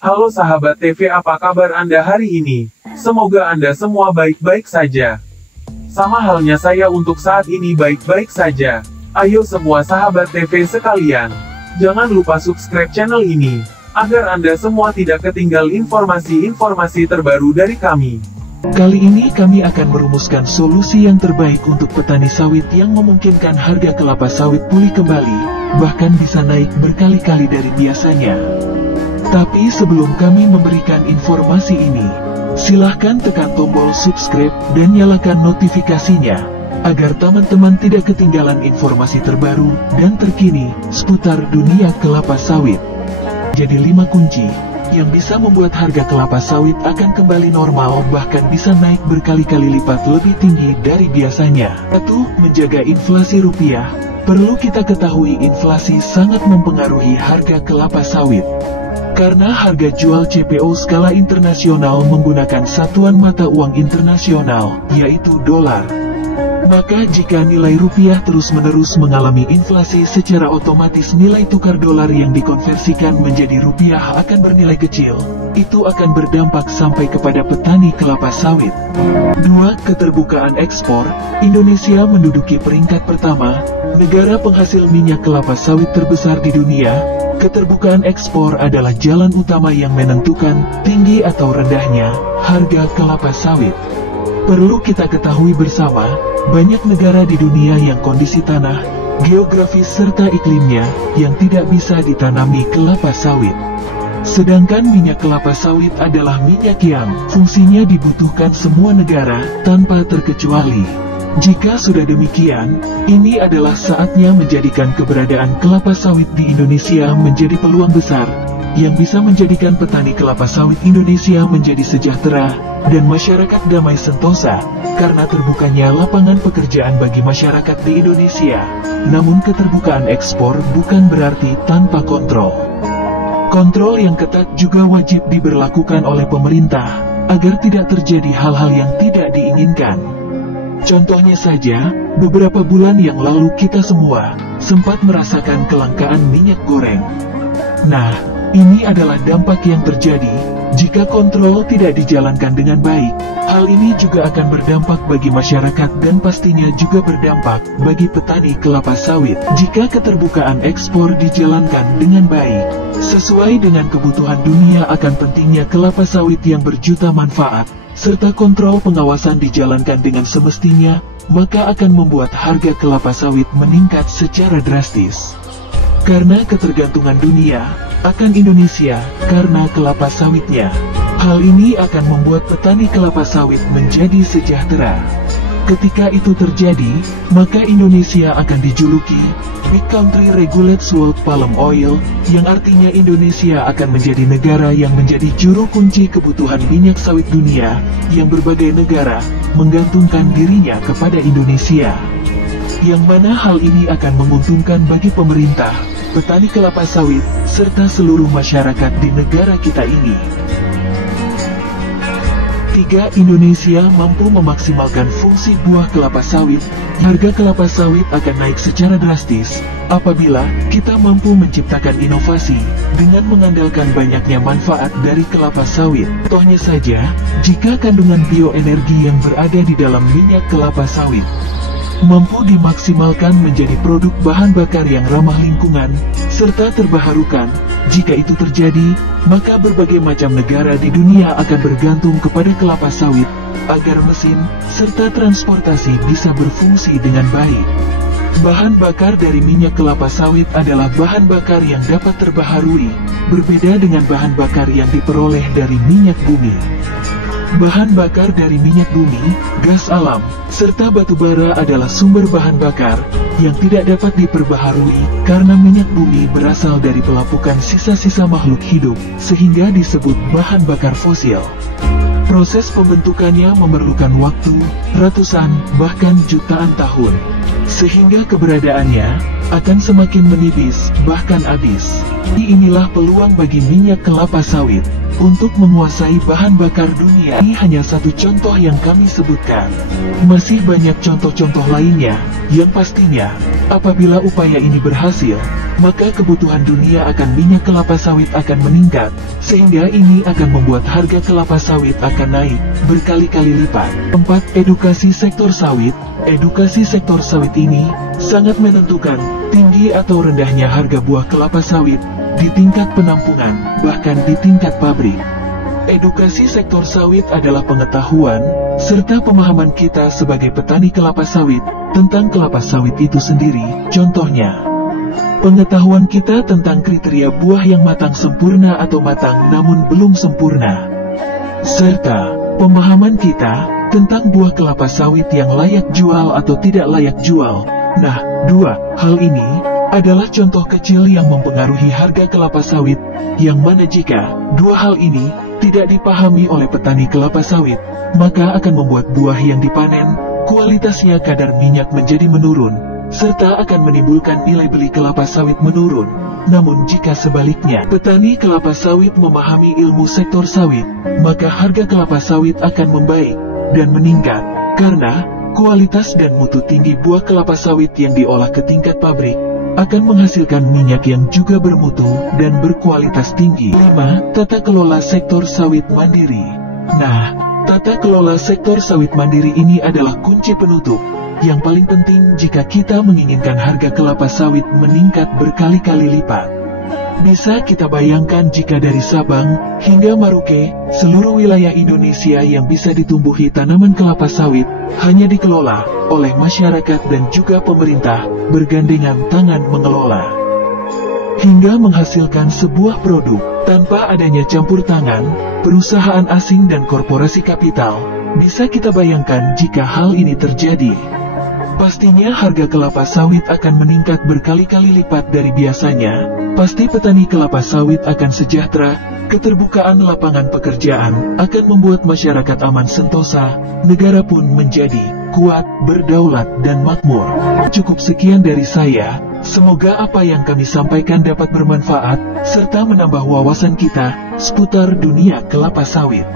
Halo sahabat TV, apa kabar Anda hari ini? Semoga Anda semua baik-baik saja. Sama halnya saya untuk saat ini baik-baik saja. Ayo semua sahabat TV sekalian, jangan lupa subscribe channel ini, agar Anda semua tidak ketinggal informasi-informasi terbaru dari kami. Kali ini kami akan merumuskan solusi yang terbaik untuk petani sawit yang memungkinkan harga kelapa sawit pulih kembali, bahkan bisa naik berkali-kali dari biasanya. Tapi sebelum kami memberikan informasi ini, silahkan tekan tombol subscribe dan nyalakan notifikasinya, agar teman-teman tidak ketinggalan informasi terbaru dan terkini seputar dunia kelapa sawit. Jadi 5 kunci yang bisa membuat harga kelapa sawit akan kembali normal, bahkan bisa naik berkali-kali lipat lebih tinggi dari biasanya. 1. Menjaga inflasi rupiah. Perlu kita ketahui inflasi sangat mempengaruhi harga kelapa sawit. Karena harga jual CPO skala internasional menggunakan satuan mata uang internasional, yaitu dolar. Maka jika nilai rupiah terus-menerus mengalami inflasi, secara otomatis nilai tukar dolar yang dikonversikan menjadi rupiah akan bernilai kecil. Itu akan berdampak sampai kepada petani kelapa sawit. 2. Keterbukaan ekspor. Indonesia menduduki peringkat pertama, negara penghasil minyak kelapa sawit terbesar di dunia. Keterbukaan ekspor adalah jalan utama yang menentukan tinggi atau rendahnya harga kelapa sawit. Perlu kita ketahui bersama, banyak negara di dunia yang kondisi tanah, geografis serta iklimnya yang tidak bisa ditanami kelapa sawit. Sedangkan minyak kelapa sawit adalah minyak yang fungsinya dibutuhkan semua negara tanpa terkecuali. Jika sudah demikian, ini adalah saatnya menjadikan keberadaan kelapa sawit di Indonesia menjadi peluang besar, yang bisa menjadikan petani kelapa sawit Indonesia menjadi sejahtera, dan masyarakat damai sentosa, karena terbukanya lapangan pekerjaan bagi masyarakat di Indonesia. Namun keterbukaan ekspor bukan berarti tanpa kontrol. Kontrol yang ketat juga wajib diberlakukan oleh pemerintah, agar tidak terjadi hal-hal yang tidak diinginkan. Contohnya saja, beberapa bulan yang lalu kita semua sempat merasakan kelangkaan minyak goreng. Nah, ini adalah dampak yang terjadi jika kontrol tidak dijalankan dengan baik. Hal ini juga akan berdampak bagi masyarakat dan pastinya juga berdampak bagi petani kelapa sawit jika keterbukaan ekspor dijalankan dengan baik. Sesuai dengan kebutuhan dunia akan pentingnya kelapa sawit yang berjuta manfaat, serta kontrol pengawasan dijalankan dengan semestinya, maka akan membuat harga kelapa sawit meningkat secara drastis. Karena ketergantungan dunia akan Indonesia karena kelapa sawitnya. Hal ini akan membuat petani kelapa sawit menjadi sejahtera. Ketika itu terjadi, maka Indonesia akan dijuluki Big Country Regulates World Palm Oil, yang artinya Indonesia akan menjadi negara yang menjadi juru kunci kebutuhan minyak sawit dunia, yang berbagai negara menggantungkan dirinya kepada Indonesia. Yang mana hal ini akan menguntungkan bagi pemerintah, petani kelapa sawit, serta seluruh masyarakat di negara kita ini. 3. Indonesia mampu memaksimalkan fungsi buah kelapa sawit. Harga kelapa sawit akan naik secara drastis apabila kita mampu menciptakan inovasi dengan mengandalkan banyaknya manfaat dari kelapa sawit. Contohnya saja, jika kandungan bioenergi yang berada di dalam minyak kelapa sawit mampu dimaksimalkan menjadi produk bahan bakar yang ramah lingkungan, serta terbaharukan. Jika itu terjadi, maka berbagai macam negara di dunia akan bergantung kepada kelapa sawit, agar mesin, serta transportasi bisa berfungsi dengan baik. Bahan bakar dari minyak kelapa sawit adalah bahan bakar yang dapat terbaharui, berbeda dengan bahan bakar yang diperoleh dari minyak bumi. Bahan bakar dari minyak bumi, gas alam, serta batu bara adalah sumber bahan bakar yang tidak dapat diperbaharui karena minyak bumi berasal dari pelapukan sisa-sisa makhluk hidup, sehingga disebut bahan bakar fosil. Proses pembentukannya memerlukan waktu ratusan, bahkan jutaan tahun, sehingga keberadaannya akan semakin menipis, bahkan habis. Inilah peluang bagi minyak kelapa sawit. untuk menguasai bahan bakar dunia. Ini hanya satu contoh yang kami sebutkan. Masih banyak contoh-contoh lainnya, yang pastinya, apabila upaya ini berhasil, maka kebutuhan dunia akan minyak kelapa sawit akan meningkat, sehingga ini akan membuat harga kelapa sawit akan naik berkali-kali lipat. 4. Edukasi sektor sawit. Edukasi sektor sawit ini sangat menentukan tinggi atau rendahnya harga buah kelapa sawit di tingkat penampungan, bahkan di tingkat pabrik. Edukasi sektor sawit adalah pengetahuan serta pemahaman kita sebagai petani kelapa sawit tentang kelapa sawit itu sendiri. Contohnya, pengetahuan kita tentang kriteria buah yang matang sempurna atau matang namun belum sempurna, serta pemahaman kita tentang buah kelapa sawit yang layak jual atau tidak layak jual. Nah, dua hal ini adalah contoh kecil yang mempengaruhi harga kelapa sawit, yang mana jika dua hal ini tidak dipahami oleh petani kelapa sawit, maka akan membuat buah yang dipanen, kualitasnya kadar minyak menjadi menurun, serta akan menimbulkan nilai beli kelapa sawit menurun. Namun jika sebaliknya, petani kelapa sawit memahami ilmu sektor sawit, maka harga kelapa sawit akan membaik dan meningkat, karena kualitas dan mutu tinggi buah kelapa sawit yang diolah ke tingkat pabrik akan menghasilkan minyak yang juga bermutu dan berkualitas tinggi. 5. Tata kelola sektor sawit mandiri. Nah, tata kelola sektor sawit mandiri ini adalah kunci penutup yang paling penting jika kita menginginkan harga kelapa sawit meningkat berkali-kali lipat. Bisa kita bayangkan jika dari Sabang hingga Maroke, seluruh wilayah Indonesia yang bisa ditumbuhi tanaman kelapa sawit hanya dikelola oleh masyarakat dan juga pemerintah bergandengan tangan mengelola, hingga menghasilkan sebuah produk tanpa adanya campur tangan perusahaan asing dan korporasi kapital. Bisa kita bayangkan jika hal ini terjadi, pastinya harga kelapa sawit akan meningkat berkali-kali lipat dari biasanya. Pasti petani kelapa sawit akan sejahtera, keterbukaan lapangan pekerjaan akan membuat masyarakat aman sentosa, negara pun menjadi kuat, berdaulat, dan makmur. Cukup sekian dari saya, semoga apa yang kami sampaikan dapat bermanfaat, serta menambah wawasan kita seputar dunia kelapa sawit.